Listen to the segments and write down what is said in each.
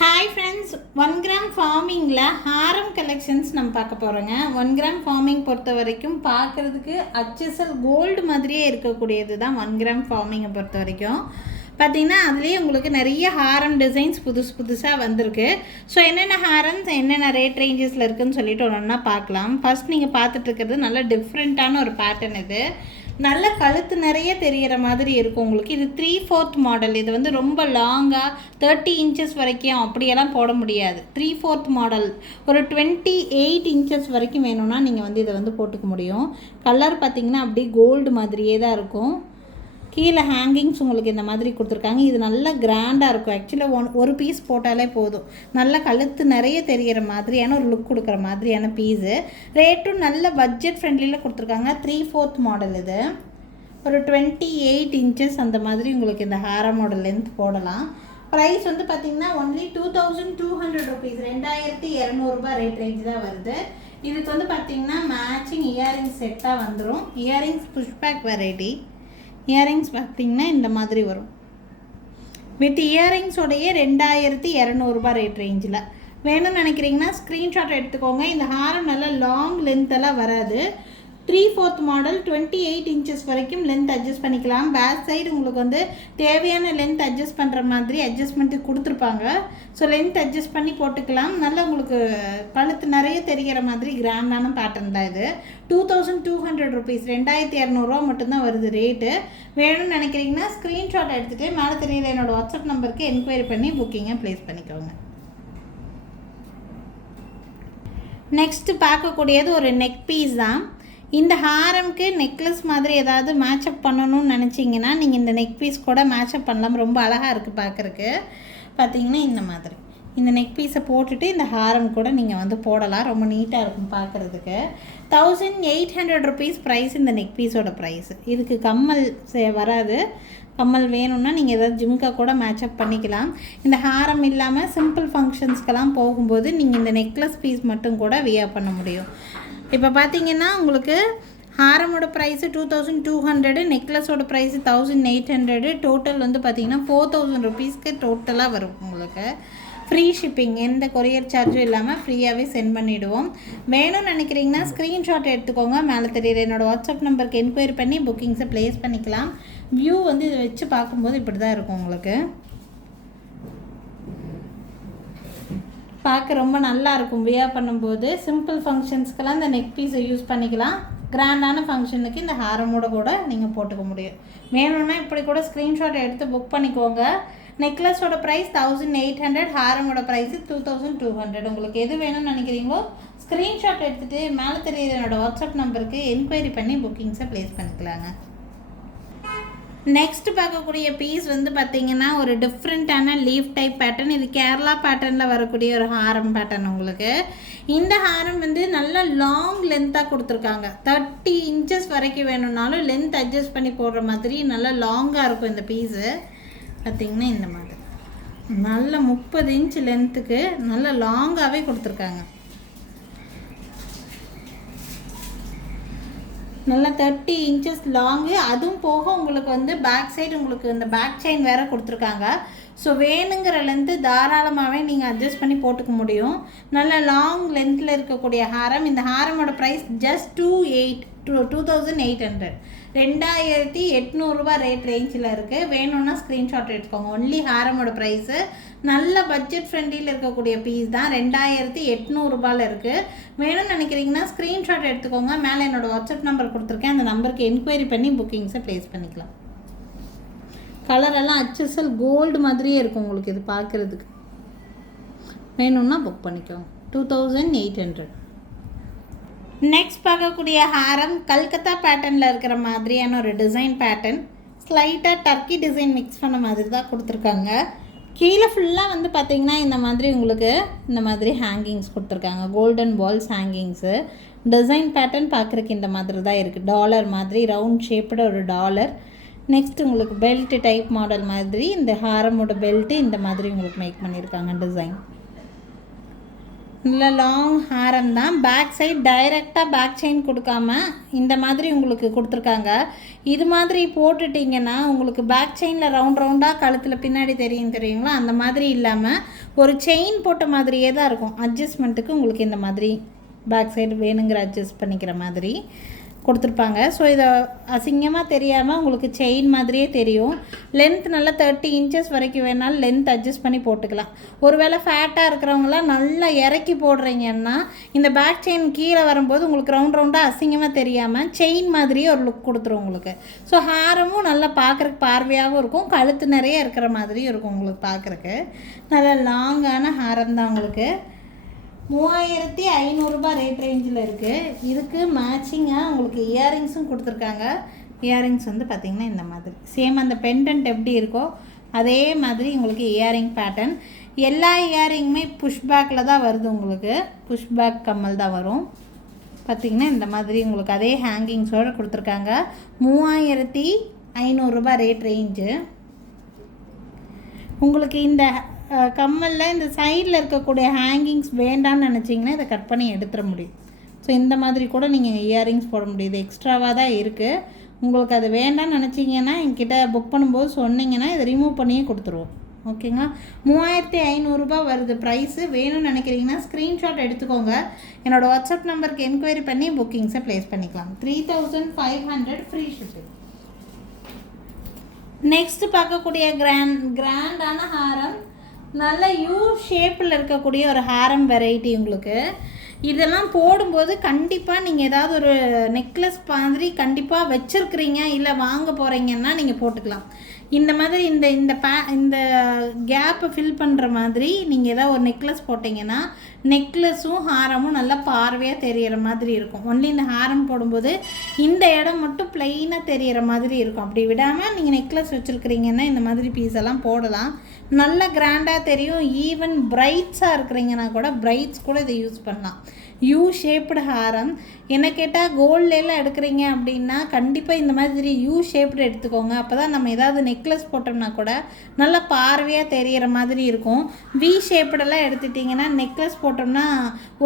Hi friends, 1 gram ஃபார்மிங்கில் ஹாரம் collections நம்ம பார்க்க போகிறோங்க. 1 கிராம் ஃபார்மிங் பொறுத்த வரைக்கும் பார்க்குறதுக்கு HSL கோல்டு மாதிரியே இருக்கக்கூடியது தான் 1 கிராம் ஃபார்மிங்கை பொறுத்த வரைக்கும். பார்த்திங்கன்னா அதுலேயே உங்களுக்கு நிறைய ஹாரம் டிசைன்ஸ் புதுசாக வந்திருக்கு. ஸோ என்னென்ன ஹாரம்ஸ் என்னென்ன ரேட் ரேஞ்சஸில் இருக்குதுன்னு சொல்லிட்டு ஒன்றா பார்க்கலாம். ஃபஸ்ட் நீங்கள் பார்த்துட்ருக்கிறது நல்ல டிஃப்ரெண்ட்டான ஒரு பேட்டர்ன். இது நல்ல கழுத்து நிறைய தெரிகிற மாதிரி இருக்கும் உங்களுக்கு. இது 3/4 மாடல். இது வந்து ரொம்ப லாங்காக 30 இன்ச்சஸ் வரைக்கும் அப்படியெல்லாம் போட முடியாது. 3/4 மாடல் ஒரு 28 இன்ச்சஸ் வரைக்கும் வேணும்னா நீங்கள் வந்து இதை வந்து போட்டுக்க முடியும். கலர் பார்த்திங்கன்னா அப்படியே கோல்டு மாதிரியே தான் இருக்கும். கீழே ஹேங்கிங்ஸ் உங்களுக்கு இந்த மாதிரி கொடுத்துருக்காங்க. இது நல்ல கிராண்டாக இருக்கும். ஆக்சுவலாக ஒரு பீஸ் போட்டாலே போதும். நல்ல கழுத்து நிறைய தெரிகிற மாதிரியான ஒரு லுக் கொடுக்குற மாதிரியான பீஸு. ரேட்டும் நல்ல பட்ஜெட் ஃப்ரெண்ட்லியில் கொடுத்துருக்காங்க. 3/4 மாடல். இது ஒரு 28 இன்ச்சஸ் அந்த மாதிரி உங்களுக்கு இந்த ஹாரம் மாடல் லென்த் போடலாம். ப்ரைஸ் வந்து பார்த்திங்கன்னா ஒன்லி 2200 ருபீஸ், 2200 ரூபாய் ரேட் ரேஞ்ச் தான் வருது. இதுக்கு வந்து பார்த்திங்கன்னா மேட்சிங் இயரிங்ஸ் செட்டாக வந்துடும். Earrings pushback variety. இயரிங்ஸ் பார்த்திங்கன்னா இந்த மாதிரி வரும். வித் இயரிங்ஸோடைய 2200 ரூபாய் ரேட் ரேஞ்சில் வேணும்னு நினைக்கிறீங்கன்னா ஸ்க்ரீன்ஷாட் எடுத்துக்கோங்க. இந்த ஹாரம் நல்லா லாங் லென்த்தெல்லாம் வராது. 3/4 மாடல் 28 இன்ச்சஸ் வரைக்கும் லென்த் அட்ஜஸ்ட் பண்ணிக்கலாம். பேக் சைடு உங்களுக்கு வந்து தேவையான லென்த் அட்ஜஸ்ட் பண்ணுற மாதிரி அட்ஜஸ்ட்மெண்ட்டு கொடுத்துருப்பாங்க. ஸோ லென்த் அட்ஜஸ்ட் பண்ணி போட்டுக்கலாம். நல்லா உங்களுக்கு கழுத்து நிறைய தெரிகிற மாதிரி கிராண்டான பேட்டர்ன் தான் இது. 2200 ருபீஸ், 2200 ரூபா மட்டும்தான் வருது ரேட்டு. வேணும்னு நினைக்கிறீங்கன்னா ஸ்க்ரீன்ஷாட் எடுத்துகிட்டு மேலே தெரியுற என்னோடய வாட்ஸ்அப் நம்பருக்கு என்கொயரி பண்ணி புக்கிங்கை ப்ளேஸ் பண்ணிக்கோங்க. நெக்ஸ்ட்டு பார்க்கக்கூடியது ஒரு நெக் பீஸ் தான். இந்த ஹாரம்க்கு நெக்லஸ் மாதிரி ஏதாவது மேட்சப் பண்ணணும்னு நினச்சிங்கன்னா நீங்கள் இந்த நெக் பீஸ் கூட மேட்சப் பண்ணலாம். ரொம்ப அழகாக இருக்குது பார்க்குறக்கு. பார்த்திங்கன்னா இந்த மாதிரி இந்த நெக் பீஸை போட்டுட்டு இந்த ஹாரம் கூட நீங்கள் வந்து போடலாம். ரொம்ப நீட்டாக இருக்கும் பார்க்குறதுக்கு. 1800 ருபீஸ் ப்ரைஸ் இந்த நெக் பீஸோட ப்ரைஸ். இதுக்கு கம்மல் வராது. கம்மல் வேணும்னா நீங்கள் ஏதாவது ஜிம்கா கூட மேட்சப் பண்ணிக்கலாம். இந்த ஹாரம் இல்லாமல் சிம்பிள் ஃபங்க்ஷன்ஸ்க்கெல்லாம் போகும்போது நீங்கள் இந்த நெக்லஸ் பீஸ் மட்டும் கூட வியர் பண்ண முடியும். இப்போ பார்த்தீங்கன்னா உங்களுக்கு ஹாரமோட ப்ரைஸு 2200, நெக்லஸோட ப்ரைஸு 1800. டோட்டல் வந்து பார்த்திங்கன்னா 4000 ருபீஸ்க்கு டோட்டலாக வரும் உங்களுக்கு. ஃப்ரீ ஷிப்பிங், எந்த கொரியர் சார்ஜும் இல்லாமல் ஃப்ரீயாகவே சென்ட் பண்ணிவிடுவோம். வேணும்னு நினைக்கிறீங்கன்னா ஸ்க்ரீன்ஷாட் எடுத்துக்கோங்க. மேலே தெரியுற என்னோடய வாட்ஸ்அப் நம்பருக்கு என்கொயரி பண்ணி புக்கிங்ஸை ப்ளேஸ் பண்ணிக்கலாம். வியூ வந்து இதை வச்சு பார்க்கும்போது இப்படி தான் இருக்கும் உங்களுக்கு. பார்க்க ரொம்ப நல்லா இருக்கும் வியர் பண்ணும்போது. சிம்பிள் ஃபங்க்ஷன்ஸ்க்கெல்லாம் இந்த நெக் பீஸை யூஸ் பண்ணிக்கலாம். கிராண்டான ஃபங்க்ஷனுக்கு இந்த ஹாரமோட கூட நீங்கள் போட்டுக்க முடியும். வேணும்னா இப்படி கூட ஸ்க்ரீன்ஷாட் எடுத்து புக் பண்ணிக்கோங்க. நெக்லஸோட ப்ரைஸ் 1800, ஹாரமோட ப்ரைஸு 2200. உங்களுக்கு எது வேணும்னு நினைக்கிறீங்களோ ஸ்க்ரீன்ஷாட் எடுத்துகிட்டு மேலே தெரியுற என்னோடய வாட்ஸ்அப் நம்பருக்கு என்கொயரி பண்ணி புக்கிங்ஸை ப்ளேஸ் பண்ணிக்கலாங்க. நெக்ஸ்ட் பார்க்கக்கூடிய பீஸ் வந்து பார்த்திங்கன்னா ஒரு டிஃப்ரெண்ட்டான லீஃப் டைப் பேட்டர்ன். இது கேரளா பேட்டர்னில் வரக்கூடிய ஒரு ஹாரம் பேட்டர்ன் உங்களுக்கு. இந்த ஹாரம் வந்து நல்ல லாங் லென்த்தாக கொடுத்துருக்காங்க. 30 இன்ச்சஸ் வரைக்கும் வேணும்னாலும் லென்த் அட்ஜஸ்ட் பண்ணி போடுற மாதிரி நல்லா லாங்காக இருக்கும் இந்த பீஸு. பார்த்திங்கன்னா இந்த மாதிரி நல்ல 30 இன்ச் லென்த்துக்கு நல்ல லாங்காகவே கொடுத்துருக்காங்க. நல்லா 30 இன்ச்சஸ் லாங்கு. அதுவும் போக உங்களுக்கு வந்து பேக் சைடு உங்களுக்கு இந்த பேக் செயின் வேறு கொடுத்துருக்காங்க. ஸோ வேணுங்கிற லென்த்து தாராளமாகவே நீங்கள் அட்ஜஸ்ட் பண்ணி போட்டுக்க முடியும். நல்ல லாங் லென்த்தில் இருக்கக்கூடிய ஹாரம். இந்த ஹாரமோட ப்ரைஸ் ஜஸ்ட் 2800, 2800 ரூபாய் ரேட் ரேஞ்சில் இருக்குது. வேணும்னா ஸ்க்ரீன்ஷாட் எடுத்துக்கோங்க. ஒன்லி ஹாரமோட ப்ரைஸு நல்ல பட்ஜெட் ஃப்ரெண்ட்லியில் இருக்கக்கூடிய பீஸ் தான். 2800 ரூபாயில் இருக்குது. வேணும்னு நினைக்கிறீங்கன்னா ஸ்க்ரீன்ஷாட் எடுத்துக்கோங்க. மேலே என்னோடய வாட்ஸ்அப் நம்பர் கொடுத்துருக்கேன். அந்த நம்பருக்கு என்கொயரி பண்ணி புக்கிங்ஸை ப்ளேஸ் பண்ணிக்கலாம். கலரெல்லாம் HSL கோல்டு மாதிரியே இருக்கும் உங்களுக்கு இது பார்க்குறதுக்கு. வேணும்னா புக் பண்ணிக்கோங்க. 2800. நெக்ஸ்ட் பார்க்கக்கூடிய ஹாரம் கல்கத்தா பேட்டர்னில் இருக்கிற மாதிரியான ஒரு டிசைன் பேட்டர்ன். ஸ்லைட்டாக டர்க்கி டிசைன் மிக்ஸ் பண்ண மாதிரி தான் கொடுத்துருக்காங்க. கீழே ஃபுல்லாக வந்து பார்த்திங்கன்னா இந்த மாதிரி உங்களுக்கு இந்த மாதிரி ஹேங்கிங்ஸ் கொடுத்துருக்காங்க. Golden balls hangings. Design pattern பார்க்குறக்கு இந்த மாதிரி தான் இருக்குது. டாலர் மாதிரி ரவுண்ட் ஷேப்போட ஒரு டாலர். நெக்ஸ்ட் உங்களுக்கு பெல்ட் டைப் மாடல் மாதிரி இந்த ஹாரமோட பெல்ட்டு இந்த மாதிரி உங்களுக்கு மேக் பண்ணியிருக்காங்க டிசைன். நல்ல லாங் ஹாரம் தான். பேக் சைட் டைரெக்டாக பேக் செயின் கொடுக்காம இந்த மாதிரி உங்களுக்கு கொடுத்துருக்காங்க. இது மாதிரி போட்டுட்டிங்கன்னா உங்களுக்கு பேக் செயினில் ரவுண்டாக கழுத்தில் பின்னாடி தெரியுங்களா, அந்த மாதிரி இல்லாமல் ஒரு செயின் போட்ட மாதிரியே தான் இருக்கும். அட்ஜஸ்ட்மெண்ட்டுக்கு உங்களுக்கு இந்த மாதிரி பேக் சைடு வேணுங்கிற அட்ஜஸ்ட் பண்ணிக்கிற மாதிரி கொடுத்துருப்பாங்க. ஸோ இதை அசிங்கமாக தெரியாமல் உங்களுக்கு செயின் மாதிரியே தெரியும். லென்த் நல்லா 30 இன்ச்சஸ் வரைக்கும் வேணாலும் லென்த் அட்ஜஸ்ட் பண்ணி போட்டுக்கலாம். ஒருவேளை ஃபேட்டாக இருக்கிறவங்களாம் நல்லா இறக்கி போடுறீங்கன்னா இந்த பேக் செயின் கீழே வரும்போது உங்களுக்கு ரவுண்டாக அசிங்கமாக தெரியாமல் செயின் மாதிரியே ஒரு லுக் கொடுத்துரும் உங்களுக்கு. ஸோ ஹாரமும் நல்லா பார்க்குறக்கு பார்வையாகவும் இருக்கும், கழுத்து நிறைய இருக்கிற மாதிரியும் இருக்கும் உங்களுக்கு பார்க்குறக்கு. நல்லா லாங்கான ஹாரம் தான் உங்களுக்கு. 3500 ரூபாய் ரேட் ரேஞ்சில் இருக்குது. இதுக்கு மேட்சிங்காக உங்களுக்கு இயரிங்ஸும் கொடுத்துருக்காங்க. இயரிங்ஸ் வந்து பார்த்திங்கன்னா இந்த மாதிரி சேம் அந்த பெண்டன்ட் எப்படி இருக்கோ அதே மாதிரி உங்களுக்கு இயரிங் பேட்டர்ன். எல்லா இயரிங்குமே புஷ்பேக்கில் தான் வருது உங்களுக்கு. புஷ்பேக் கம்மல் தான் வரும். பார்த்திங்கன்னா இந்த மாதிரி உங்களுக்கு அதே ஹேங்கிங்ஸோடு கொடுத்துருக்காங்க. 3500 ரூபாய் ரேட் ரேஞ்சு. உங்களுக்கு இந்த கம்மலில் இந்த சைடில் இருக்கக்கூடிய ஹேங்கிங்ஸ் வேண்டான்னு நினச்சிங்கன்னா இதை கட் பண்ணி எடுத்துட முடியும். ஸோ இந்த மாதிரி கூட நீங்கள் இயரிங்ஸ் போட முடியுது. எக்ஸ்ட்ராவாக தான் இருக்குது. உங்களுக்கு அது வேண்டான்னு நினச்சிங்கன்னா என்கிட்ட புக் பண்ணும்போது சொன்னீங்கன்னா இதை ரிமூவ் பண்ணியே கொடுத்துருவோம். ஓகேங்களா? 3500 ரூபாய் வருது ப்ரைஸு. வேணும்னு நினைக்கிறீங்கன்னா ஸ்க்ரீன்ஷாட் எடுத்துக்கோங்க. என்னோடய வாட்ஸ்அப் நம்பருக்கு என்கொயரி பண்ணி புக்கிங்ஸை ப்ளேஸ் பண்ணிக்கலாம். 3500 ஃப்ரீ ஷிப்பிங். நெக்ஸ்ட்டு பார்க்கக்கூடிய கிராண்டான ஹாரம், நல்ல யூ ஷேப்பில் இருக்கக்கூடிய ஒரு ஹாரம் வெரைட்டி. உங்களுக்கு இதெல்லாம் போடும்போது கண்டிப்பாக நீங்கள் ஏதாவது ஒரு நெக்லஸ் மாதிரி கண்டிப்பாக வச்சுருக்கிறீங்க இல்லை வாங்க போகிறீங்கன்னா நீங்கள் போட்டுக்கலாம். இந்த மாதிரி இந்த கேப்பை ஃபில் பண்ணுற மாதிரி நீங்கள் ஏதாவது ஒரு நெக்லஸ் போட்டிங்கன்னா நெக்லஸும் ஹாரமும் நல்லா பார்வையாக தெரிகிற மாதிரி இருக்கும். ஒன்லி இந்த ஹாரம் போடும்போது இந்த இடம் மட்டும் ப்ளைனாக தெரிகிற மாதிரி இருக்கும். அப்படி விடாமல் நீங்கள் நெக்லஸ் வச்சுருக்கிறீங்கன்னா இந்த மாதிரி பீஸ் எல்லாம் போடலாம். நல்ல கிராண்டாக தெரியும். ஈவன் பிரைட்ஸாக இருக்கிறீங்கன்னா கூட பிரைட்ஸ் கூட இதை யூஸ் பண்ணலாம். யூ ஷேப்டு ஹாரம். என்ன கேட்டால் கோல்டெல்லாம் எடுக்கிறீங்க அப்படின்னா கண்டிப்பாக இந்த மாதிரி யூ ஷேப்டு எடுத்துக்கோங்க. அப்போ தான் நம்ம ஏதாவது நெக்லஸ் போட்டோம்னா கூட நல்லா பார்வையாக தெரிகிற மாதிரி இருக்கும். வி ஷேப்டெல்லாம் எடுத்துட்டிங்கன்னா நெக்லஸ் போட்டோம்னா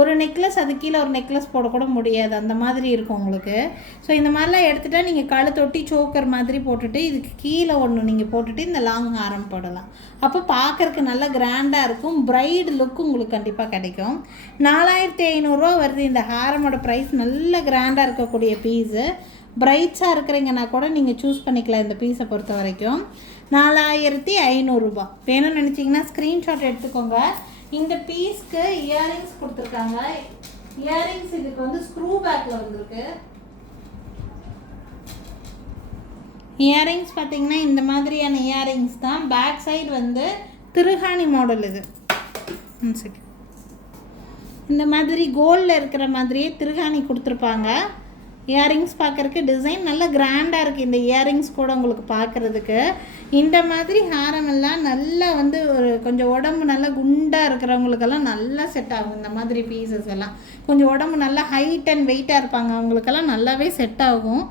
ஒரு நெக்லஸ் அது கீழே ஒரு நெக்லஸ் போடக்கூட முடியாது, அந்த மாதிரி இருக்கும் உங்களுக்கு. ஸோ இந்த மாதிரிலாம் எடுத்துகிட்டா நீங்கள் கழுத்தொட்டி சோக்கர் மாதிரி போட்டுட்டு இதுக்கு கீழே ஒன்று நீங்கள் போட்டுட்டு இந்த லாங் ஹாரம் போடலாம். அப்போ பார்க்குறக்கு நல்லா கிராண்டாக இருக்கும். பிரைடு லுக்கு உங்களுக்கு கண்டிப்பாக கிடைக்கும். 4500 ரூபா வருது இந்த ஹாரமோட ப்ரைஸ். நல்ல கிராண்டாக இருக்கக்கூடிய பீஸு. பிரைட்ஸாக இருக்கிறீங்கன்னா கூட நீங்கள் சூஸ் பண்ணிக்கலாம் இந்த பீஸை பொறுத்த வரைக்கும். 4500 ரூபா. வேணும்னு நினச்சிங்கன்னா ஸ்க்ரீன்ஷாட் எடுத்துக்கோங்க. இந்த பீஸ்க்கு இயரிங்ஸ் கொடுத்துருக்காங்க. இயரிங்ஸ் இதுக்கு வந்து ஸ்க்ரூ பேக்கில் வந்திருக்கு. இயரிங்ஸ் பார்த்திங்கன்னா இந்த மாதிரியான இயரிங்ஸ் தான். பேக் சைடு வந்து திருகாணி மாடல். இது சரி இந்த மாதிரி கோல்டில் இருக்கிற மாதிரியே திருகாணி கொடுத்துருப்பாங்க. இயரிங்ஸ் பார்க்குறக்கு டிசைன் நல்லா கிராண்டாக இருக்குது. இந்த இயரிங்ஸ் கூட உங்களுக்கு பார்க்குறதுக்கு இந்த மாதிரி ஹாரம் எல்லாம் நல்லா வந்து ஒரு கொஞ்சம் உடம்பு நல்லா குண்டாக இருக்கிறவங்களுக்கெல்லாம் நல்லா செட் ஆகும். இந்த மாதிரி பீசஸ் எல்லாம் கொஞ்சம் உடம்பு நல்லா ஹைட் அண்ட் வெயிட்டாக இருப்பாங்க, அவங்களுக்கெல்லாம் நல்லாவே செட் ஆகும்.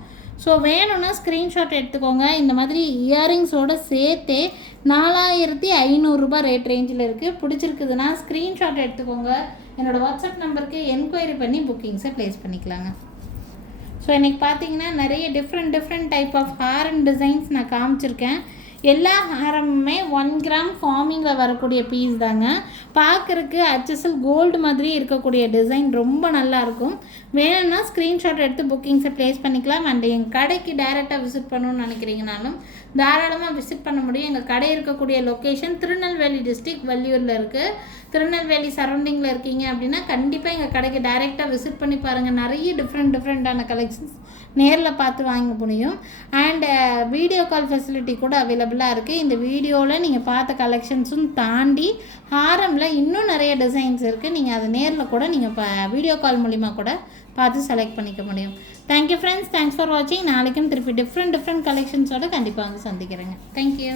ஸோ வேணும்னா ஸ்க்ரீன்ஷாட் எடுத்துக்கோங்க. இந்த மாதிரி இயரிங்ஸோடு சேர்த்தே 4500 ரூபாய் ரேட் ரேஞ்சில் இருக்குது. பிடிச்சிருக்குதுன்னா ஸ்க்ரீன்ஷாட் எடுத்துக்கோங்க. என்னோடய வாட்ஸ்அப் நம்பருக்கு என்கொயரி பண்ணி புக்கிங்ஸை ப்ளேஸ் பண்ணிக்கலாங்க. ஸோ இன்றைக்கி பார்த்தீங்கன்னா நிறைய different type of Haram designs நான் காமிச்சிருக்கேன். எல்லா ஹாரமுமே 1 கிராம் ஃபார்மிங்கில் வரக்கூடிய பீஸ் தாங்க. பார்க்குறக்கு HSL கோல்டு மாதிரி இருக்கக்கூடிய டிசைன் ரொம்ப நல்லாயிருக்கும். வேணும்னா ஸ்க்ரீன்ஷாட் எடுத்து புக்கிங்ஸை ப்ளேஸ் பண்ணிக்கலாம். அண்ட் எங்கள் கடைக்கு டைரெக்டாக விசிட் பண்ணணும்னு நினைக்கிறீங்கனாலும் தாராளமாக விசிட் பண்ண முடியும். எங்கள் கடை இருக்கக்கூடிய லொக்கேஷன் திருநெல்வேலி டிஸ்ட்ரிக்ட் வள்ளியூரில் இருக்குது. திருநெல்வேலி சரௌண்டிங்கில் இருக்கீங்க அப்படின்னா கண்டிப்பாக எங்கள் கடைக்கு டைரெக்டாக விசிட் பண்ணி பாருங்கள். நிறைய டிஃப்ரெண்ட்டான கலெக்ஷன்ஸ் நேரில் பார்த்து வாங்க முடியும். அண்ட் வீடியோ கால் ஃபெசிலிட்டி கூட அவைலபிளாக இருக்குது. இந்த வீடியோவில் நீங்கள் பார்த்த கலெக்ஷன்ஸும் தாண்டி ஹாரமில் இன்னும் நிறைய டிசைன்ஸ் இருக்குது. நீங்கள் அது நேரில் கூட நீங்கள் வீடியோ கால் மூலிமா கூட பார்த்து செலக்ட் பண்ணிக்க முடியும். தேங்க்யூ ஃப்ரெண்ட்ஸ், தேங்க்ஸ் ஃபார் வாட்சிங். நாளைக்கும் திருப்பி டிஃப்ரெண்ட் கலெக்ஷன்ஸோடு கண்டிப்பாக வந்து சந்திக்கிறேங்க. தேங்க்யூ.